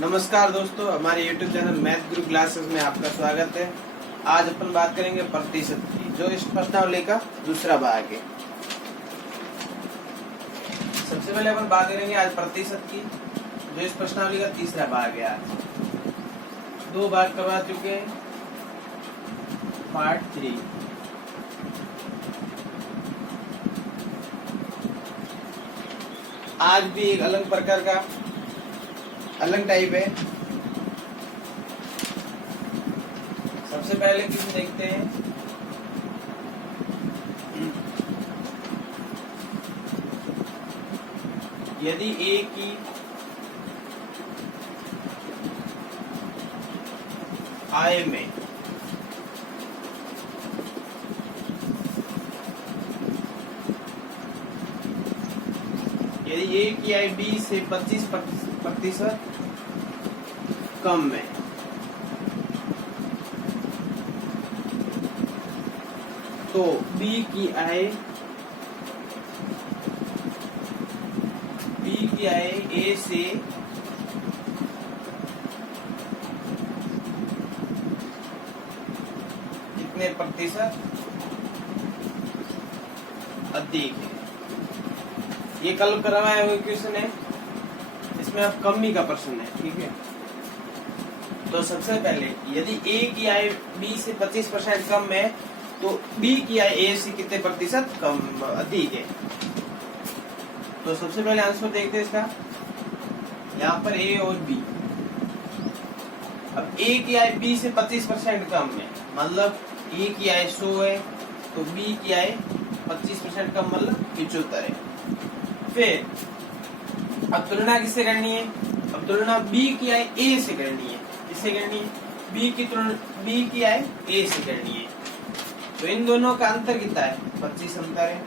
नमस्कार दोस्तों, हमारे YouTube चैनल मैथ गुरु क्लासेस में आपका स्वागत है। आज अपन बात करेंगे प्रतिशत की, जो इस प्रश्नावली का दूसरा भाग है। सबसे पहले अपन बात करेंगे आज प्रतिशत की, जो इस प्रश्नावली का तीसरा भाग है। आज दो भाग करवा चुके हैं, पार्ट 3। आज भी एक अलग प्रकार का अलग टाइप है। सबसे पहले किसी देखते हैं, यदि ए की आय में यदि ए की आय बी से 25% कम है, तो बी की आय ए से कितने प्रतिशत अधिक है। ये कल करवाया हुआ क्वेश्चन है, इसमें अब कमी का प्रश्न है। ठीक है, तो सबसे पहले यदि ए की आय बी से 25% कम है, तो बी की आय ए से कितने प्रतिशत कम अधिक है। तो सबसे पहले आंसर देखते हैं इसका। यहाँ पर ए और बी, अब ए की आय बी से 25% कम है, मतलब ए की आय 100 है, तो बी की आय 25% कम मतलब 75 है। फिर अब तुलना किससे करनी है? अब तुलना बी की आय ए से करनी है। किससे करनी है? बी की आय ए से करनी है। तो इन दोनों का अंतर कितना है? 25 अंतर है।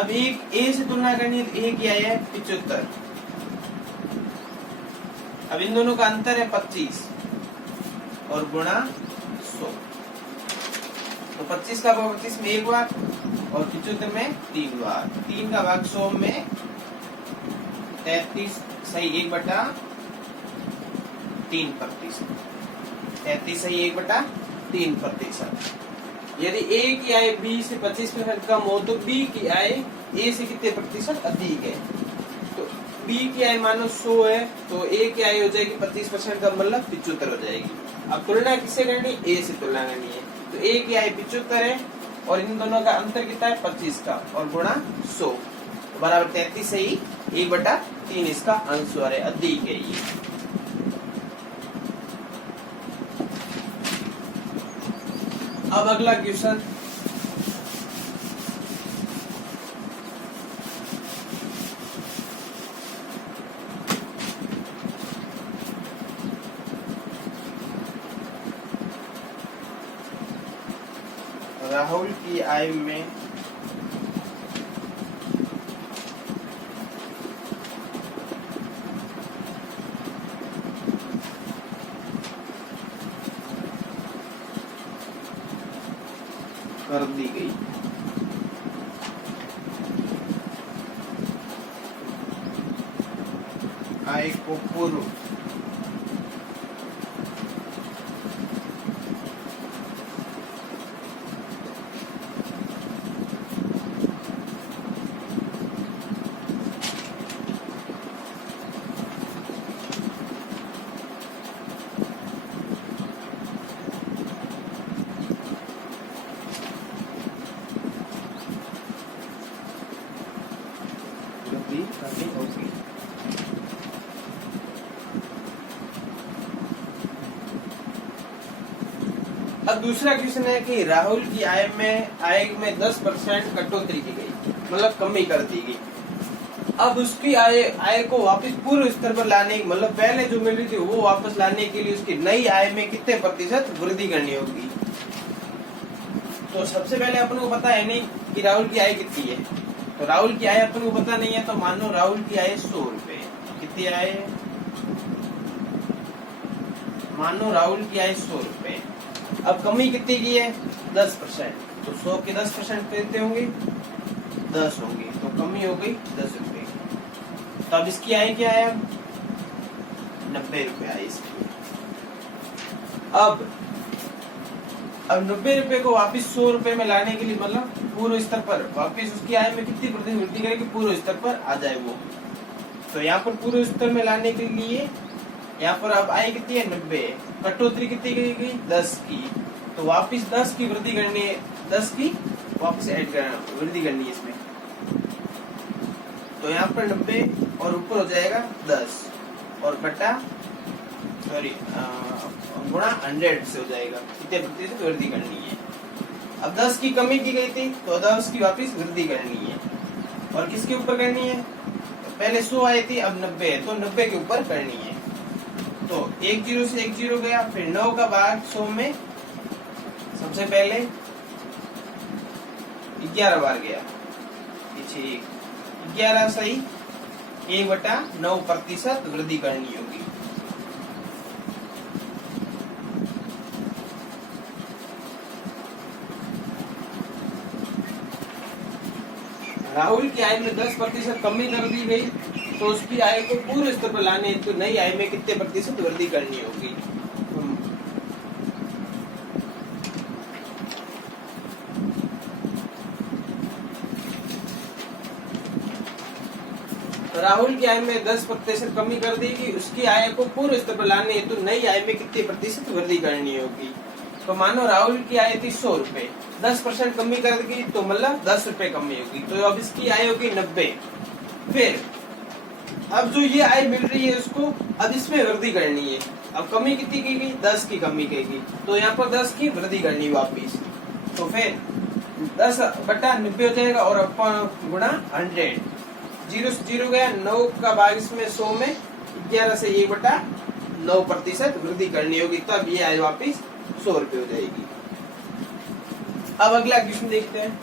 अब एक ए से तुलना करनी है, तो ए की आय है 75। अब इन दोनों का अंतर है 25 और गुणा 100। तो 25 का भाग 25 में 1 बार और 75 में 3 बार। 3 का भाग 100 में 33 सही 1/3%। 33 सही 1/3%। यदि ए की आय बी से 25% कम हो, तो बी की आय ए से कितने प्रतिशत अधिक है। तो बी की आय मानो 100 है, तो ए की आय हो जाएगी 25% कम मतलब 75 हो जाएगी। अब तुलना किससे करनी? ए से तुलना करनी है। तो ए की आय 75 है और इन दोनों का अंतर कितना है? 25 का, और गुणा 100 बराबर 33 सही 1/3 इसका आंसर है, अधिक है ये। अब अगला क्वेश्चन, राहुल की आय में कर दी गई आय को पूर्व करनी होगी। अब दूसरा क्वेश्चन है कि राहुल की आय में 10% कटौती की गई, मतलब कमी कर दी गई। अब उसकी आय को वापस पूर्व स्तर पर लाने, मतलब पहले जो मिल रही थी वो वापस लाने के लिए उसकी नई आय में कितने प्रतिशत वृद्धि करनी होगी। तो सबसे पहले अपन को पता है नहीं कि राहुल की आय कितनी है, तो राहुल की आय अपन को पता नहीं है। तो मान लो राहुल की आय 100 रुपए, कितनी आय है? मान लो राहुल की आय 100 रुपए। अब कमी कितनी की है? 10%। तो 100 के 10% कितने होंगे? 10 होंगे, तो कमी हो गई 10 रुपए। तो अब इसकी आय क्या है? अब 90 रुपए आए इसमें। अब 90 रुपए को वापस 100 रुपए में लाने के लिए, मतलब पूर्व स्तर पर वापस उसकी आय में कितनी प्रतिशत वृद्धि करें कि पूर्व स्तर पर आ जाए वो। तो यहाँ पर पूर्व स्तर में लाने के लिए यहाँ पर अब आय कितनी है 90, कटौती कितनी गई 10 की, तो वापस 10 की वृद्धि करनी है, 10 की वापस ऐड करना, वृद्धि करनी है इसमें। तो यहाँ पर 90 और ऊपर हो जाएगा 10 और बटा सॉरी गुणा 100 से हो जाएगा, कितने प्रतिशत वृद्धि करनी है। अब 10 की कमी की गई थी तो 10 की वापस वृद्धि करनी है, और किसके ऊपर करनी है, तो पहले 100 आई थी अब 90 है तो 90 के ऊपर करनी है। तो 1 0 से 1 0 गया, फिर 9 का भाग 100 में सबसे पहले 11 बार गया, पीछे 11 सही 1/9% वृद्धि करनी होगी। राहुल की आय में 10% कमी कर दी गई, तो उसकी आय को पूर्व स्तर पर लाने तो नई आय में कितने प्रतिशत वृद्धि करनी होगी। राहुल की आय में 10% कमी कर देगी, उसकी आय को पूर्व स्तर पर लाने हेतु नई आय में कितने प्रतिशत वृद्धि करनी होगी। तो मानो राहुल की आय थी 100 रुपए, 10% कमी कर देगी तो मतलब 10 रुपए कमी होगी, तो अब इसकी आय होगी 90। फिर अब जो ये आय मिल रही है उसको अब इसमें वृद्धि करनी है। अब कमी कितनी की गई 10 की कमी की गई, तो यहाँ पर 10 की वृद्धि करनी वापिस, तो फिर 10/90 हो जाएगा और अपन गुणा 100, 0 से 0 गया, 9 का भाग इसमें 100 में 11 से 1/9% वृद्धि करनी होगी, तब ये आय वापिस 100 रुपए हो जाएगी। अब अगला क्वेश्चन देखते हैं।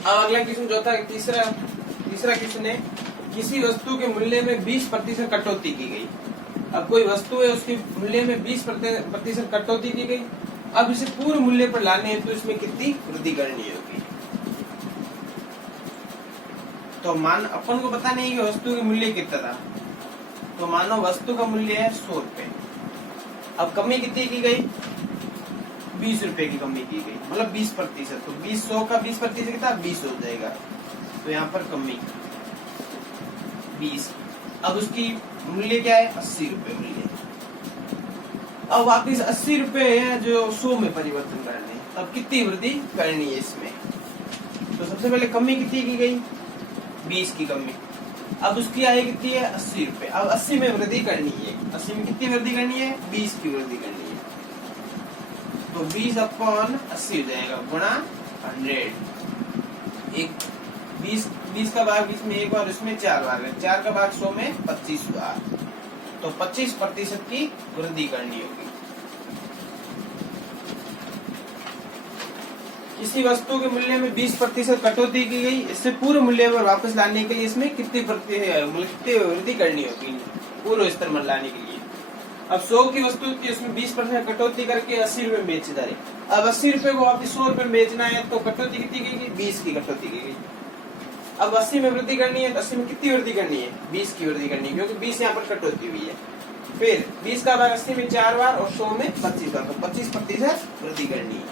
अब अगला क्वेश्चन चौथा तीसरा क्वेश्चन है, किसी वस्तु के मूल्य में 20% कटौती की गई। अब कोई वस्तु है उसके मूल्य में 20% कटौती की गई, अब इसे पूर्व मूल्य पर लाने हैं तो इसमें कितनी वृद्धि करनी होगी। तो मान अपन को पता नहीं कि वस्तु के मूल्य कितना था, तो मानो वस्तु का मूल्य है 100 रुपए, अब कमी कितनी की गई 20 रुपए की कमी की गई, मतलब 20%, तो 100 का 20% कितना 20 हो जाएगा, तो यहाँ पर कमी 20। अब उसकी मूल्य क्या है 80 रुपए मूल्य। अब वापिस 80 रुपए है जो 100 में परिवर्तन करने, अब कितनी वृद्धि करनी है इसमें। तो सबसे पहले कमी कितनी की गई 20 की कमी, अब उसकी आय कितनी है 80 रुपए, अब 80 में वृद्धि करनी है, 80 में कितनी वृद्धि करनी है 20 की वृद्धि करनी है, तो 20/80 हो जाएगा गुणा 100। 20 का भाग इसमें एक बार, इसमें 4 बार है, 4 का भाग 100 में 25 बार, तो 25% की वृद्धि करनी होगी। किसी वस्तु के मूल्य में 20% कटौती की गई, इससे पूर्व मूल्य पर वापस लाने के लिए इसमें कितनी वृद्धि करनी होगी पूर्व स्तर में लाने के लिए। अब 100 की वस्तु थी उसमें 20% कटौती करके 80 रुपए बेच डाले, अब 80 रुपए को वापस 100 रुपए बेचना है तो कटौती कितनी की गई 20 की कटौती की गई। अब 80 में वृद्धि करनी है तो 80 में कितनी वृद्धि करनी है 20 की वृद्धि करनी है, क्योंकि 20 यहाँ पर कटौती हुई है। फिर 20 का भाग 80 में 4 बार और 100 में 25 बार, तो 25% वृद्धि करनी है।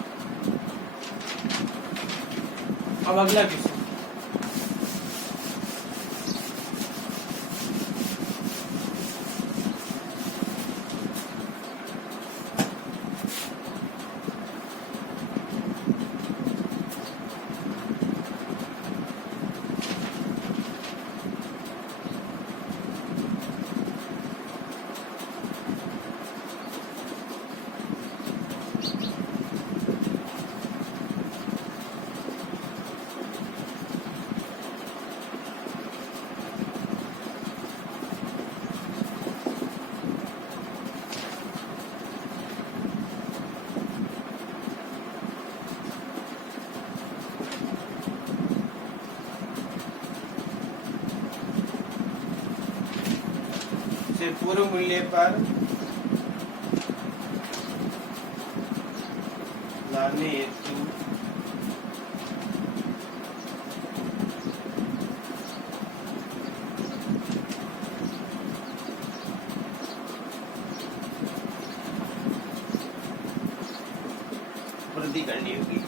अब अगला क्वेश्चन, से पूर्व मूल्य पर लाने हेतु वृद्धि करनी होगी।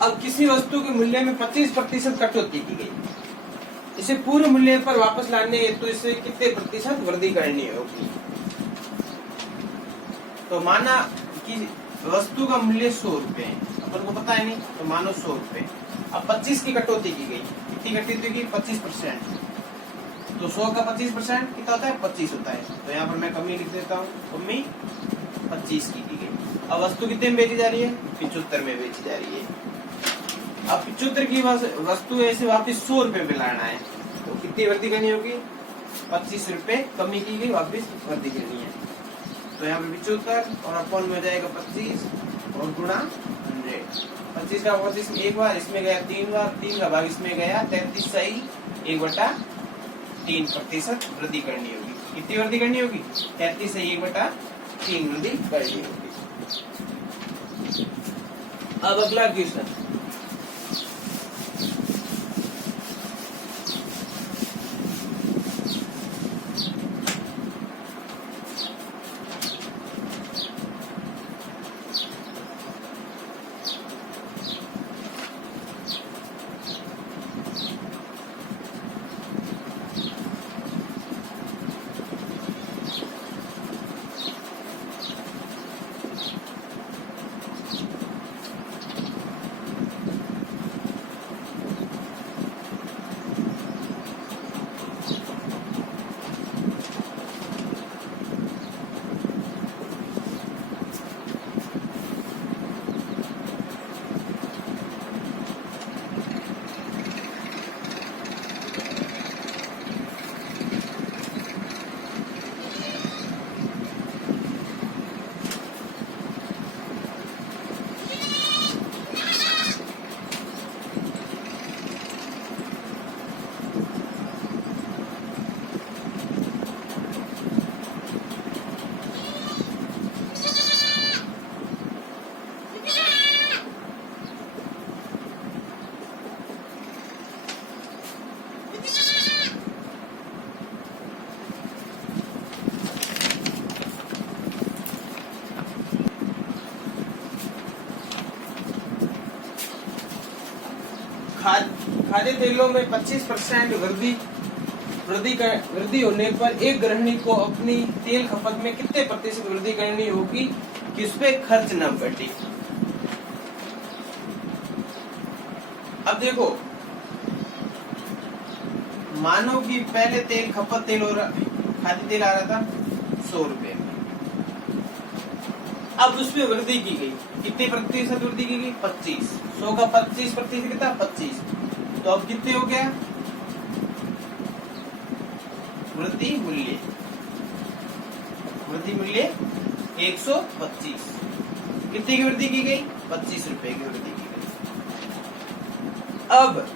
अब किसी वस्तु के मूल्य में 25% कटौती की गई, इसे पूर्व मूल्य पर वापस लाने हेतु इसे कितने प्रतिशत वृद्धि करनी होगी। तो माना कि वस्तु का मूल्य 100 रुपए है, अपन को पता है नहीं, तो मानो 100 रुपए, अब 25 की कटौती की गई, कितनी कटौती की 25%, तो 100 का 25% कितना होता है 25 होता है, तो यहाँ पर मैं कमी लिख देता हूँ, कमी 25 की गई। अब वस्तु कितने में बेची जा रही है 75 में बेची जा रही है। अब 75 की वस्तु ऐसे वापस 100 रुपए पे लाना है, तो कितनी वृद्धि करनी होगी 25 रुपए कमी की गई, वापस वृद्धि करनी है। तो यहाँ पे 75 और अपन में हो जाएगा 25 और गुणा 100। 25 का 25 एक बार, इसमें गया 3 बार, 3 का भाग इसमें गया 33 सही 1/3% वृद्धि करनी होगी। कितनी वृद्धि करनी होगी 33 सही 1/3 वृद्धि करनी होगी। अब अगला क्वेश्चन, खाद्य तेलों में 25% वृद्धि होने पर एक गृहिणी को अपनी तेल खपत में कितने प्रतिशत वृद्धि करनी होगी कि उस पे खर्च न बढ़े। अब देखो, मानो कि पहले तेल खपत तेल और खाद्य तेल आ रहा था 100 रुपए में, अब उसमें वृद्धि की गई, कितने प्रतिशत वृद्धि की गई 25, 100 का 25% कितना 25, तो अब कितने हो गया वृद्धि मूल्य 125, कितने की वृद्धि की गई 25 रुपए की वृद्धि की गई। अब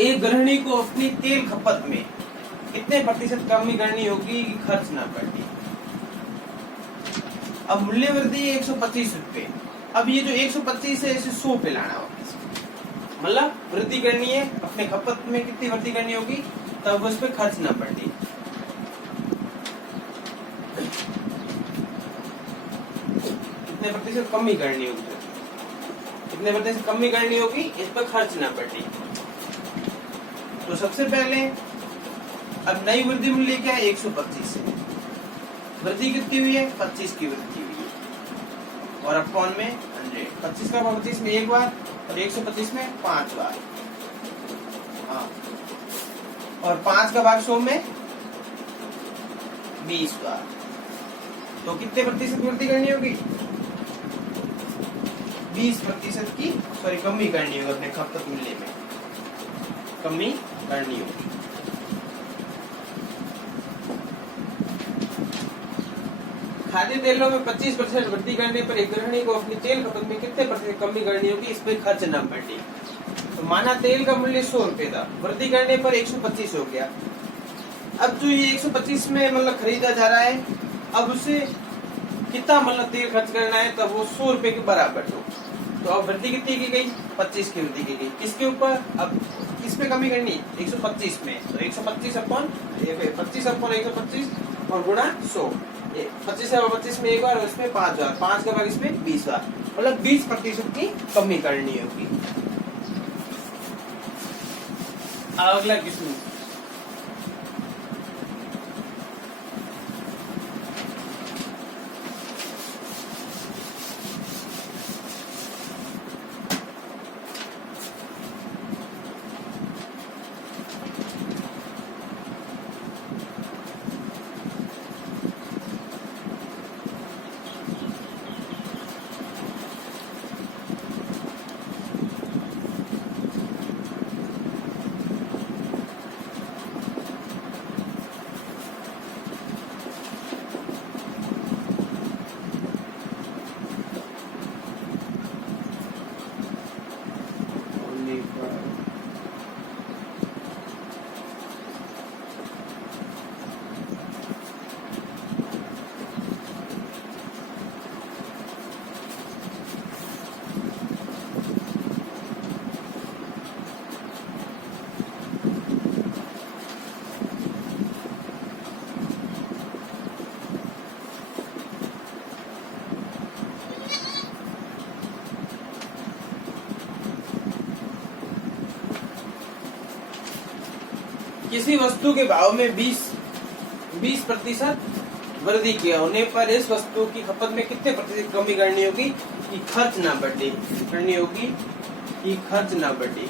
एक गृहिणी को अपनी तेल खपत में कितने प्रतिशत कमी करनी होगी कि खर्च ना बढ़े। अब मूल्य वृद्धि 125 रुपए, अब ये जो 125 है इसे 100 पे लाना होगा, मतलब वृद्धि करनी है, अपने खपत में कितनी वृद्धि करनी होगी तब उस पे खर्च ना बढ़े। कितने प्रतिशत कमी करनी होगी, कितने प्रतिशत कमी करनी होगी, इस पर खर्च ना बढ़े। तो सबसे पहले अब नई वृद्धि मूल्य क्या है, 125 है। वृद्धि कितनी हुई है, 25 की वृद्धि हुई है। और अपॉन में 100, 25 का 25 में एक बार और 125 में 5 बार। हाँ, और 5 का भाग 100 में 20 बार। तो कितने प्रतिशत वृद्धि करनी होगी, 20% की कमी करनी होगी, अपने खपत मूल्य में कमी करनी होगी। खाद्य तेलों में 25% वृद्धि करने पर एक गृहिणी को अपनी तेल खपत में कितने प्रतिशत कमी करनी होगी, इस पर खर्च न बढ़े। तो माना तेल का मूल्य 100 रुपए था, वृद्धि करने पर 125 हो गया। अब जो ये 125 में मतलब खरीदा जा रहा है, अब उसे कितना मतलब तेल खर्च करना है, तब वो 100 रुपए के बराबर हो। तो अब वृद्धि कितनी की गई, 25 की वृद्धि की गई। किसके ऊपर, अब किस पे कमी करनी, 125 में। तो 125 अपॉन 125 और गुणा 100। 25 से 25 में एक बार, उसमें 5 बार, 5 का भाग इसमें 20 बार, मतलब 20% की कमी करनी होगी। अगला किस्म, किसी वस्तु के भाव में 20% वृद्धि किया होने पर इस वस्तु की खपत में कितने प्रतिशत कमी करनी होगी कि खर्च ना बढ़े, करनी होगी कि खर्च ना बढ़े।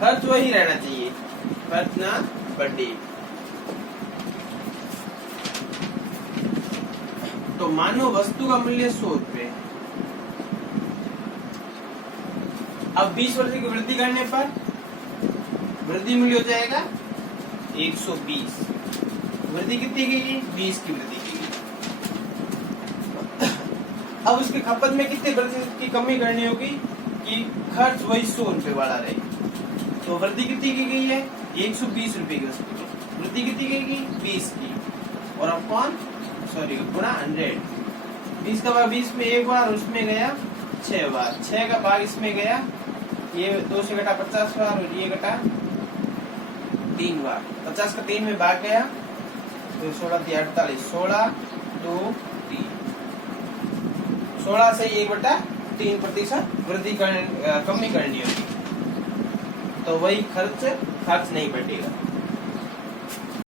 खर्च वही रहना चाहिए, खर्च ना बढ़े। तो मानो वस्तु का मूल्य 100 रुपए, अब 20% की वृद्धि करने पर वृद्धि मूल्य हो जाएगा 120। वृद्धि कितनी की गई, 20 की वृद्धि की गई। अब उसकी खपत में कितने प्रतिशत की कमी करनी होगी कि खर्च वही 100 रुपए वाला रहे। तो वृद्धि कितनी की गई है, 120 रुपए की वस्तु की वृद्धि कितनी की गई, 20 की, और अपॉन गुणा 100। 20 का भाग 20 में एक बार, उसमें गया 6 बार, 6 का भाग इसमें गया, ये 2 से घटा 50 बार और ये घटा 3 बार। 50 का 3 में भाग गया तो 16 थी 48, 16 2 3, 16 से 1/3% वृद्धि कमी करनी होगी। तो वही खर्च नहीं बढ़ेगा।